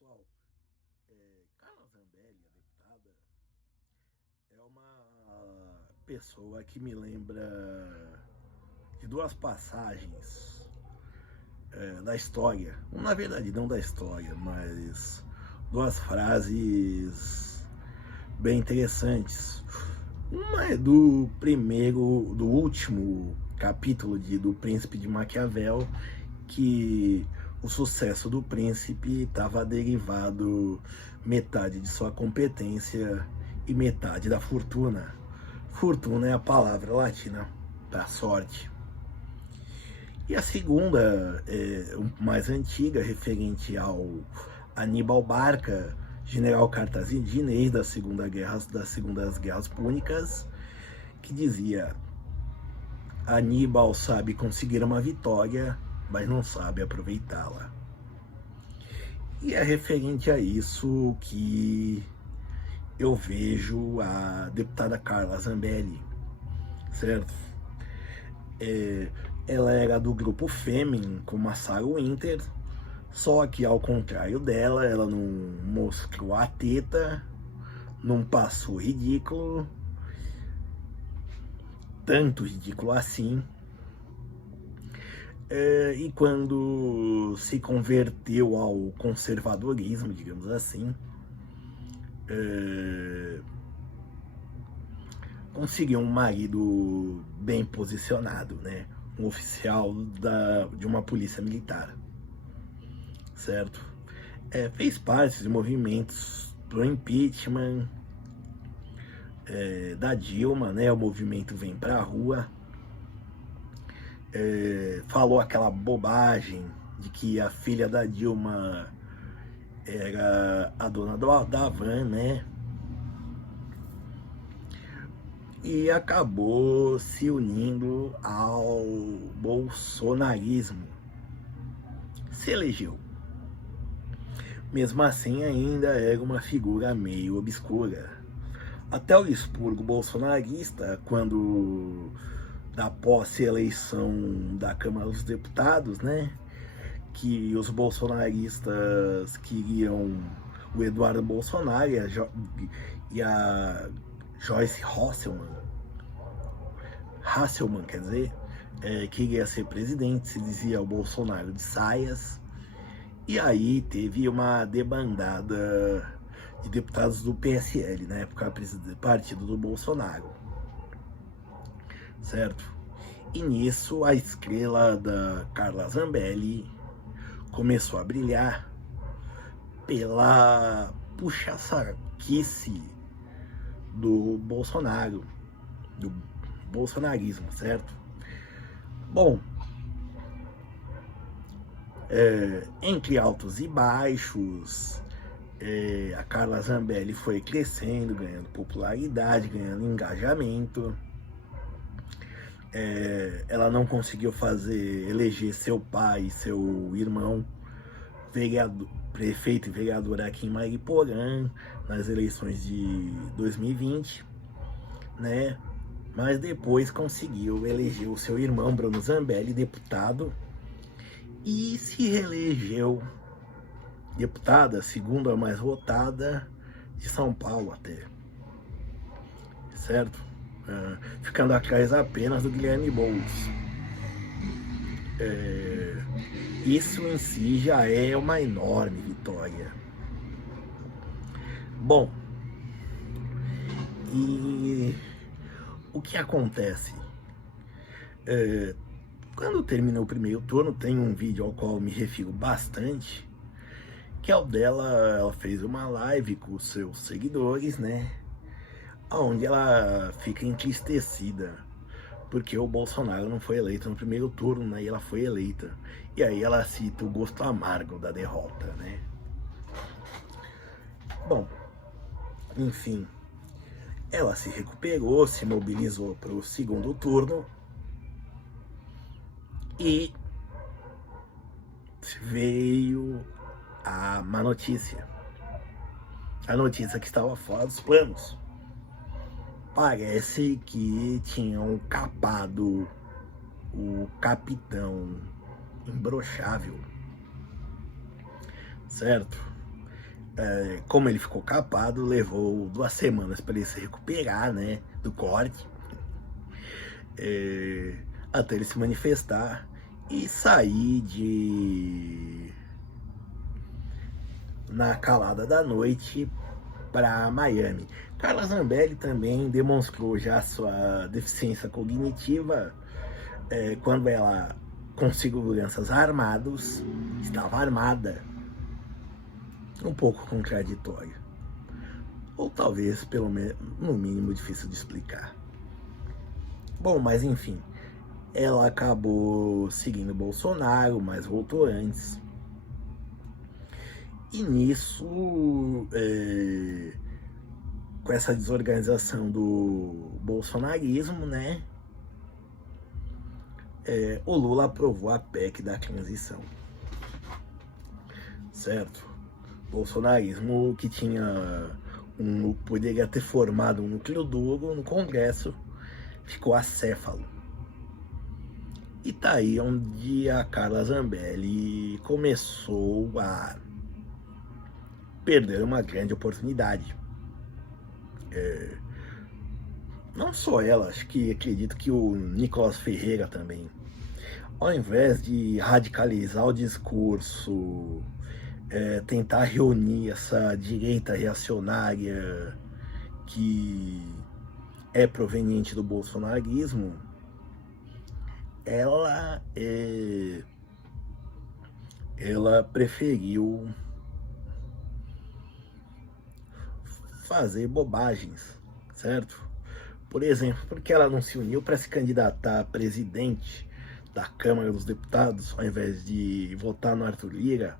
Pessoal, Carla Zambelli, a deputada, é uma pessoa que me lembra de duas passagens da história. Na verdade, não da história, mas duas frases bem interessantes. Uma é do último capítulo do Príncipe de Maquiavel, que o sucesso do príncipe estava derivado metade de sua competência e metade da fortuna. Fortuna é a palavra latina para sorte. E a segunda, mais antiga, referente ao Aníbal Barca, general cartaginês das Segundas Guerras Púnicas, que dizia: Aníbal sabe conseguir uma vitória, mas não sabe aproveitá-la. E é referente a isso que eu vejo a deputada Carla Zambelli, certo? Ela era do grupo Fêmin com Massaro Winter, só que ao contrário dela, ela não mostrou a teta, não passou ridículo, tanto ridículo assim. E quando se converteu ao conservadorismo, digamos assim, conseguiu um marido bem posicionado, né? Um oficial de uma polícia militar, certo? Fez parte de movimentos pro impeachment da Dilma, né? O movimento Vem Pra Rua. Falou aquela bobagem de que a filha da Dilma era a dona da van, né? E acabou se unindo ao bolsonarismo. Se elegeu. Mesmo assim, ainda era uma figura meio obscura. Até o expurgo bolsonarista, quando da posse eleição da Câmara dos Deputados, né? Que os bolsonaristas queriam o Eduardo Bolsonaro e a Joyce Hasselmann, quer dizer, queria ser presidente, se dizia o Bolsonaro de saias. E aí teve uma debandada de deputados do PSL, na época partido do Bolsonaro, certo? E nisso a estrela da Carla Zambelli começou a brilhar pela puxa-saquice do Bolsonaro, do bolsonarismo, certo? Bom, entre altos e baixos, a Carla Zambelli foi crescendo, ganhando popularidade, ganhando engajamento. Ela não conseguiu eleger seu pai e seu irmão prefeito e vereador aqui em Mariporã nas eleições de 2020, né? Mas depois conseguiu eleger o seu irmão Bruno Zambelli deputado e se reelegeu deputada, segunda mais votada de São Paulo até, certo? Ficando atrás apenas do Guilherme Boulos. Isso em si já é uma enorme vitória. Bom, e o que acontece? Quando terminou o primeiro turno, tem um vídeo ao qual eu me refiro bastante, que é o dela. Ela fez uma live com os seus seguidores, né? Onde ela fica entristecida porque o Bolsonaro não foi eleito no primeiro turno, né? E ela foi eleita. E aí ela cita o gosto amargo da derrota, né? Bom, enfim, ela se recuperou, se mobilizou para o segundo turno e veio a má notícia. A notícia que estava fora dos planos. Parece que tinham capado o capitão imbrochável, certo? como ele ficou capado, levou 2 semanas para ele se recuperar, né, do corte, até ele se manifestar e sair na calada da noite para Miami. Carla Zambelli também demonstrou já sua deficiência cognitiva quando ela, com seguranças armados, estava armada. Um pouco contraditório. Ou talvez, pelo menos, no mínimo, difícil de explicar. Bom, mas enfim, ela acabou seguindo Bolsonaro, mas voltou antes. E nisso, com essa desorganização do bolsonarismo, né, o Lula aprovou a PEC da transição, certo? Bolsonarismo que poderia ter formado um núcleo duro no Congresso, ficou acéfalo. E tá aí onde a Carla Zambelli começou a perder uma grande oportunidade. Não só ela, acredito que o Nicolas Ferreira também. Ao invés de radicalizar o discurso, tentar reunir essa direita reacionária que é proveniente do bolsonarismo, ela preferiu fazer bobagens, certo? Por exemplo, porque ela não se uniu para se candidatar a presidente da Câmara dos Deputados, ao invés de votar no Arthur Lira,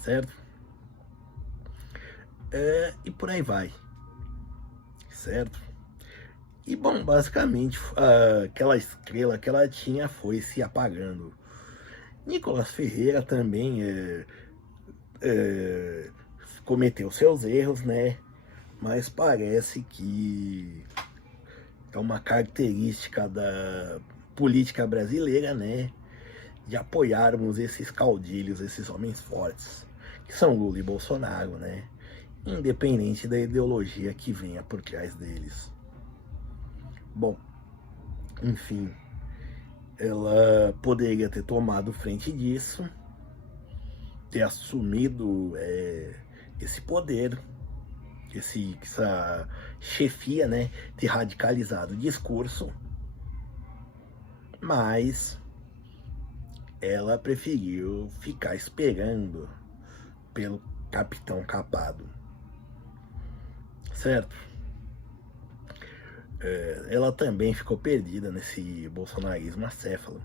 certo? E por aí vai, certo? E bom, basicamente aquela estrela que ela tinha foi se apagando. Nicolas Ferreira também cometeu seus erros, né? Mas parece que é uma característica da política brasileira, né, de apoiarmos esses caudilhos, esses homens fortes, que são Lula e Bolsonaro, né, independente da ideologia que venha por trás deles. Bom, enfim, ela poderia ter tomado frente disso, ter assumido esse poder, essa chefia, né, ter radicalizado o discurso, mas ela preferiu ficar esperando pelo capitão capado, certo? Ela também ficou perdida nesse bolsonarismo acéfalo.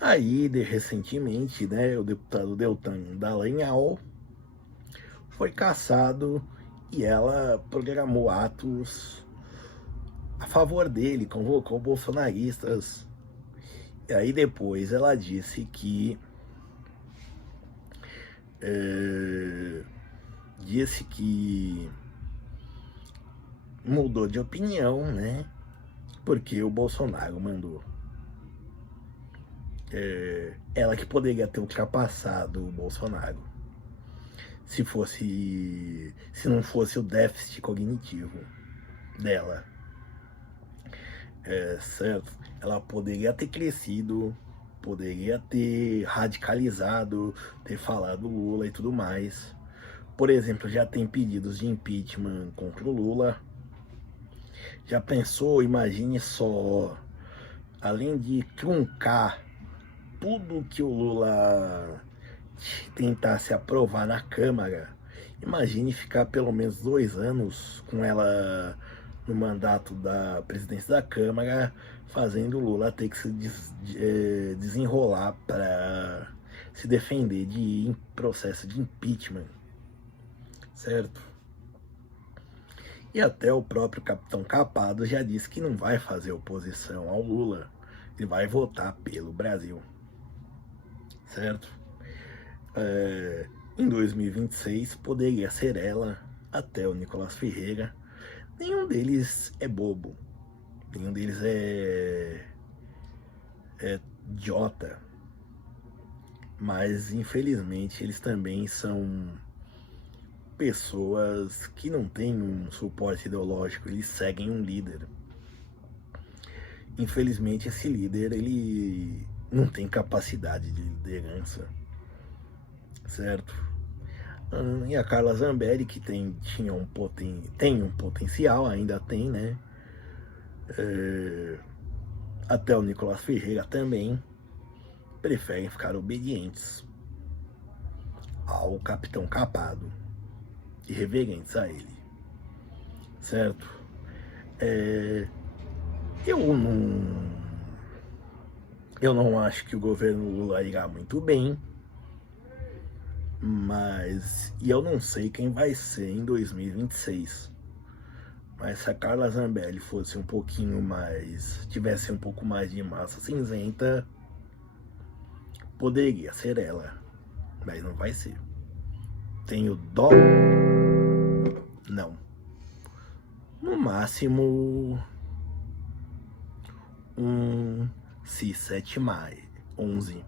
Aí, recentemente, né, o deputado Deltan Dallagnol foi cassado e ela programou atos a favor dele, convocou bolsonaristas. E aí depois ela disse que mudou de opinião, né? Porque o Bolsonaro mandou. Ela que poderia ter ultrapassado o Bolsonaro se não fosse o déficit cognitivo dela, certo? Ela poderia ter crescido, poderia ter radicalizado, ter falado Lula e tudo mais. Por exemplo, já tem pedidos de impeachment contra o Lula. Já pensou, imagine só, além de truncar tudo que o Lula tentasse aprovar na Câmara, imagine ficar pelo menos 2 anos com ela no mandato da presidência da Câmara, fazendo o Lula ter que se desenrolar para se defender de processo de impeachment, certo? E até o próprio capitão Capado já disse que não vai fazer oposição ao Lula, ele vai votar pelo Brasil, certo? Em 2026 poderia ser ela, até o Nicolas Ferreira. Nenhum deles é bobo, nenhum deles é idiota, mas infelizmente eles também são pessoas que não têm um suporte ideológico, eles seguem um líder. Infelizmente, esse líder, ele não tem capacidade de liderança, certo? E a Carla Zambelli, que tem um potencial, ainda tem, né? Até o Nicolas Ferreira também preferem ficar obedientes ao Capitão Capado e reverentes a ele, certo? Eu não acho que o governo Lula irá muito bem, mas eu não sei quem vai ser em 2026. Mas se a Carla Zambelli fosse um pouquinho mais, tivesse um pouco mais de massa cinzenta, poderia ser ela, mas não vai ser. Tenho dó? Não. No máximo um C7+, 11.